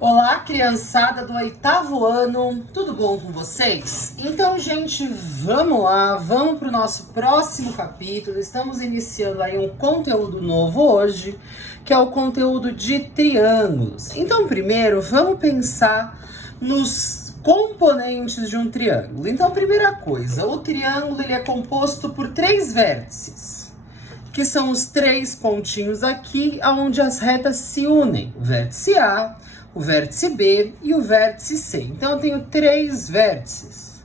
Olá, criançada do 8º ano, tudo bom com vocês? Então, gente, vamos lá, vamos para o nosso próximo capítulo. Estamos iniciando aí um conteúdo novo hoje, que é o conteúdo de triângulos. Então, primeiro, vamos pensar nos componentes de um triângulo. Então, primeira coisa, o triângulo ele é composto por 3 vértices, que são os 3 pontinhos aqui, onde as retas se unem, o vértice A, o vértice B e o vértice C. Então, eu tenho 3 vértices.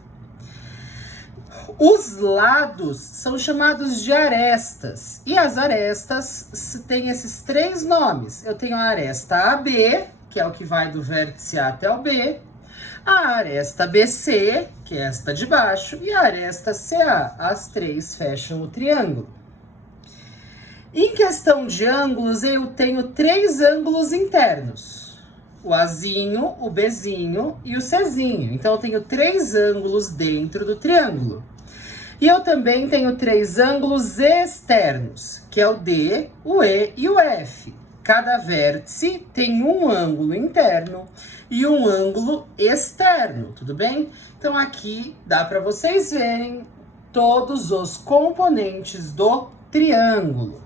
Os lados são chamados de arestas. E as arestas têm esses 3 nomes. Eu tenho a aresta AB, que é o que vai do vértice A até o B. A aresta BC, que é esta de baixo. E a aresta CA. As 3 fecham o triângulo. Em questão de ângulos, eu tenho 3 ângulos internos. O Azinho, o Bzinho e o Czinho. Então, eu tenho 3 ângulos dentro do triângulo. E eu também tenho 3 ângulos externos, que é o D, o E e o F. Cada vértice tem um ângulo interno e um ângulo externo, tudo bem? Então, aqui dá para vocês verem todos os componentes do triângulo.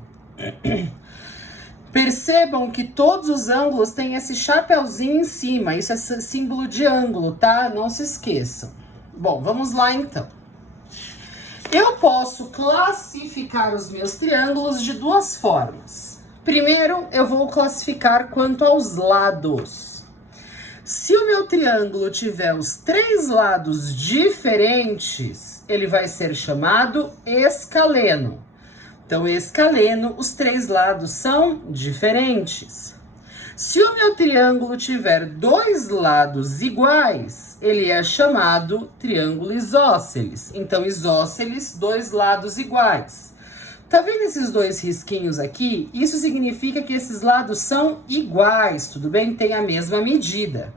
Percebam que todos os ângulos têm esse chapeuzinho em cima. Isso é símbolo de ângulo, tá? Não se esqueçam. Bom, vamos lá então. Eu posso classificar os meus triângulos de 2 formas. Primeiro, eu vou classificar quanto aos lados. Se o meu triângulo tiver os 3 lados diferentes, ele vai ser chamado escaleno. Então, escaleno, os 3 lados são diferentes. Se o meu triângulo tiver 2 lados iguais, ele é chamado triângulo isósceles. Então, isósceles, 2 lados iguais. Tá vendo esses 2 risquinhos aqui? Isso significa que esses lados são iguais, tudo bem? Tem a mesma medida.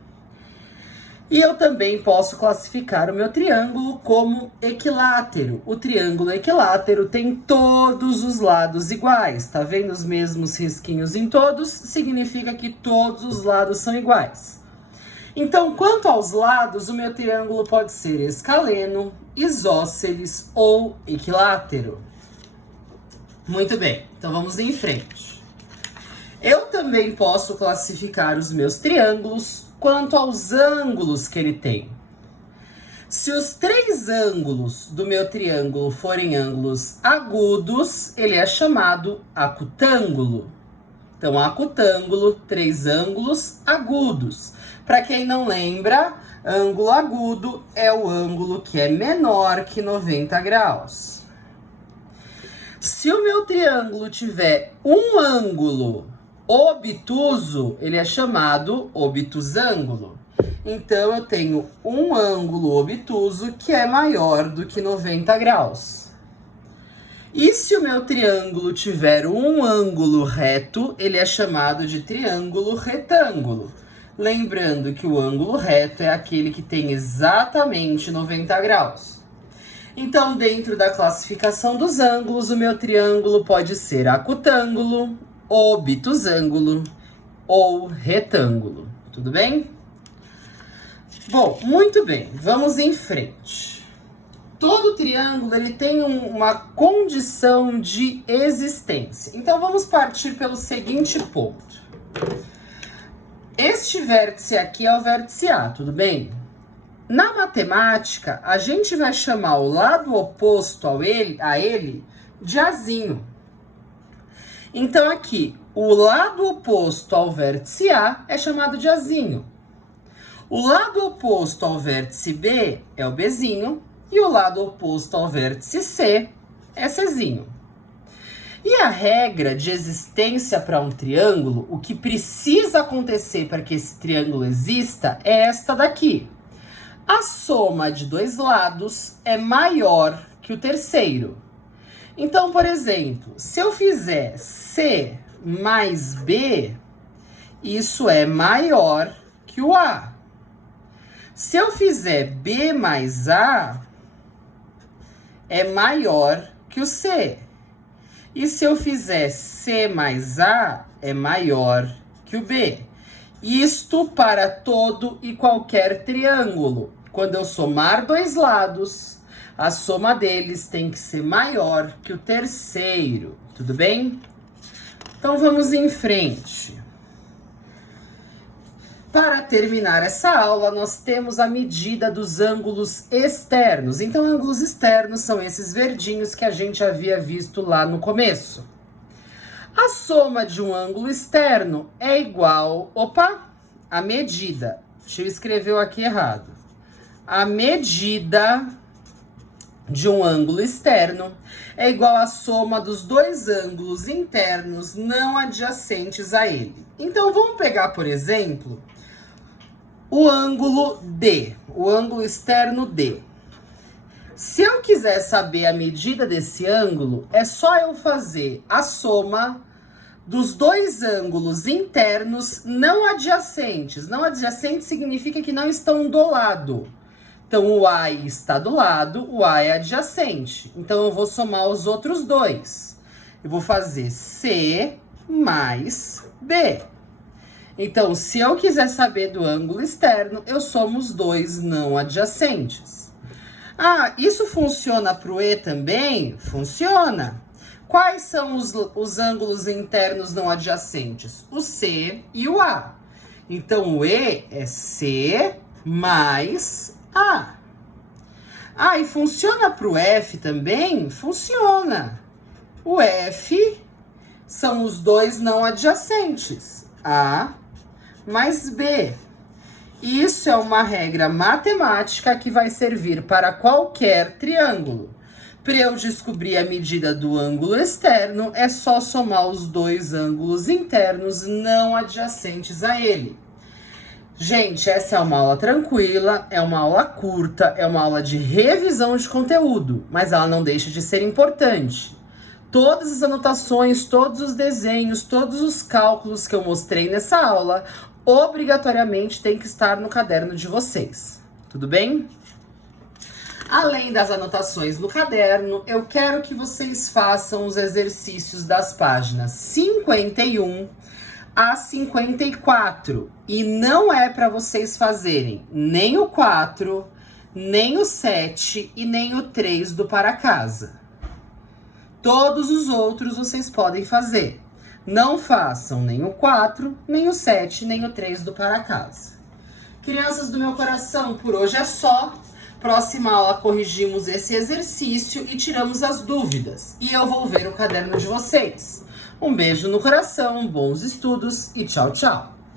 E eu também posso classificar o meu triângulo como equilátero. O triângulo equilátero tem todos os lados iguais. Tá vendo os mesmos risquinhos em todos? Significa que todos os lados são iguais. Então, quanto aos lados, o meu triângulo pode ser escaleno, isósceles ou equilátero. Muito bem, então vamos em frente. Eu também posso classificar os meus triângulos quanto aos ângulos que ele tem. Se os 3 ângulos do meu triângulo forem ângulos agudos, ele é chamado acutângulo. Então, acutângulo, 3 ângulos agudos. Para quem não lembra, ângulo agudo é o ângulo que é menor que 90 graus. Se o meu triângulo tiver um ângulo obtuso, ele é chamado obtusângulo. Então, eu tenho um ângulo obtuso que é maior do que 90 graus. E se o meu triângulo tiver um ângulo reto, ele é chamado de triângulo retângulo. Lembrando que o ângulo reto é aquele que tem exatamente 90 graus. Então, dentro da classificação dos ângulos, o meu triângulo pode ser acutângulo, obtusângulo ou retângulo, tudo bem? Bom, muito bem, vamos em frente. Todo triângulo ele tem uma condição de existência. Então, vamos partir pelo seguinte ponto. Este vértice aqui é o vértice A, tudo bem? Na matemática, a gente vai chamar o lado oposto a ele de Azinho. Então, aqui, o lado oposto ao vértice A é chamado de Azinho. O lado oposto ao vértice B é o Bzinho. E o lado oposto ao vértice C é Czinho. E a regra de existência para um triângulo, o que precisa acontecer para que esse triângulo exista, é esta daqui. A soma de 2 lados é maior que o terceiro. Então, por exemplo, se eu fizer C mais B, isso é maior que o A. Se eu fizer B mais A, é maior que o C. E se eu fizer C mais A, é maior que o B. Isto para todo e qualquer triângulo. Quando eu somar dois lados, a soma deles tem que ser maior que o terceiro. Tudo bem? Então vamos em frente. Para terminar essa aula, nós temos a medida dos ângulos externos. Então, ângulos externos são esses verdinhos que a gente havia visto lá no começo. A soma de um ângulo externo é igual... Opa! A medida. Deixa eu escrever aqui errado. A medida de um ângulo externo é igual à soma dos dois ângulos internos não adjacentes a ele. Então, vamos pegar, por exemplo, o ângulo D, o ângulo externo D. Se eu quiser saber a medida desse ângulo, é só eu fazer a soma dos dois ângulos internos não adjacentes. Não adjacente significa que não estão do lado. Então, o A está do lado, o A é adjacente. Então, eu vou somar os outros dois. Eu vou fazer C mais B. Então, se eu quiser saber do ângulo externo, eu somo os dois não adjacentes. Ah, isso funciona para o E também? Funciona. Quais são os ângulos internos não adjacentes? O C e o A. Então, o E é C mais A. Ah, e funciona para o F também? Funciona. O F são os dois não adjacentes. A mais B. Isso é uma regra matemática que vai servir para qualquer triângulo. Para eu descobrir a medida do ângulo externo, é só somar os dois ângulos internos não adjacentes a ele. Gente, essa é uma aula tranquila, é uma aula curta, é uma aula de revisão de conteúdo, mas ela não deixa de ser importante. Todas as anotações, todos os desenhos, todos os cálculos que eu mostrei nessa aula, obrigatoriamente tem que estar no caderno de vocês. Tudo bem? Além das anotações no caderno, eu quero que vocês façam os exercícios das páginas 51 a 54. E não é para vocês fazerem nem o 4, nem o 7 e nem o 3 do para casa. Todos os outros vocês podem fazer. Não façam nem o 4, nem o 7, nem o 3 do para casa. Crianças do meu coração, por hoje é só. Próxima aula corrigimos esse exercício e tiramos as dúvidas. E eu vou ver o caderno de vocês. Um beijo no coração, bons estudos e tchau, tchau.